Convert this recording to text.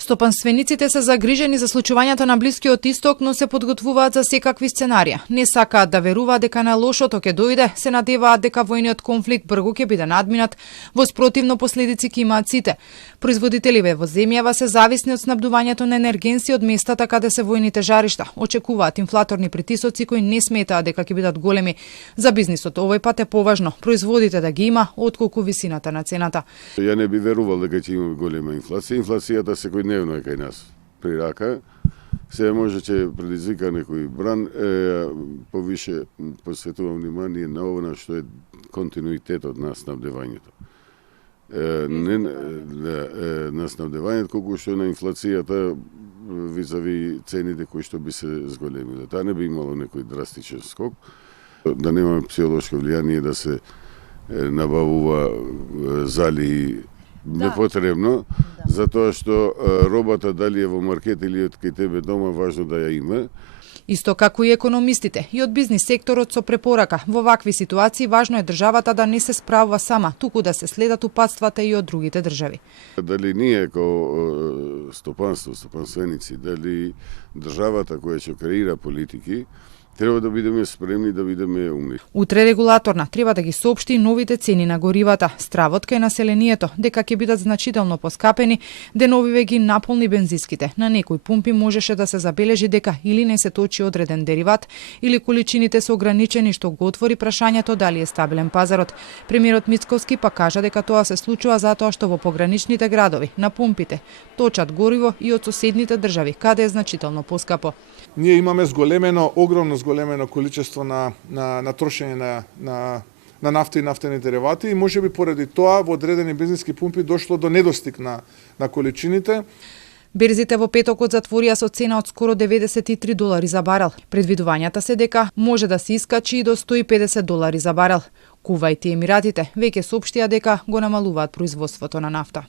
Стопанствениците се загрижени за случувањата на Блискиот Исток, но се подготвуваат за секакви сценарија. Не сакаат да веруваат дека на лошото ќе дојде, се надеваат дека војниот конфликт брзо ќе биде надминат, во спротивно последици ќе имаат сите. Производителиве во земјава се зависни од снабдувањето на енергенси од местата каде се војните жаришта. Очекуваат инфлаторни притисоци кои не сметаат дека ќе бидат големи. За бизнисот овој пат е поважно производите да ги има отколку висината на цената. Ја не би верувал дека ќе има голема инфлација. Инфлацијата секојдневно е кај нас при рака. Се може ќе предизвика некој бран, повише посветувам внимание на ова што е континуитетот на снабдевањето. Не на снабдевањето, колку што на инфлацијата визави цените кои што би се зголемиле. Таа не би имало некој драстичен скок, да нема психолошко влијание да се набавува зали непотребно, затоа што робата дали е во маркет или од кај тебе дома, важно да ја има. Исто како и економистите, и од бизнис секторот со препорака. Во вакви ситуации важно е државата да не се справува сама, туку да се следат упатствата и од другите држави. Дали ние како стопанство, стопанственици, дали државата која ќе креира политики, треба да бидеме спремни, да бидеме умни. Утре регулаторна треба да ги соопшти новите цени на горивата. Стравот кај населението дека ќе бидат значително поскапени, деновиве ги наполни бензинските. На некои пумпи можеше да се забележи дека или не се точи одреден дериват, или количините се ограничени, што го отвори прашањето дали е стабилен пазарот. Премиерот Мицковски па кажа дека тоа се случува затоа што во пограничните градови, на пумпите, точат гориво и од соседните држави, каде е значително поскапо. Ние имаме огромно зголемено количество на трошење на нафта и нафтени деривати и можеби поради тоа во одредени бензински пумпи дошло до недостиг на количините. Берзите во петокот затворија со цена од скоро $93 за барел. Предвидувањата се дека може да се искачи и до $150 за барел. Кувајт и Емиратите веќе соопштија дека го намалуваат производството на нафта.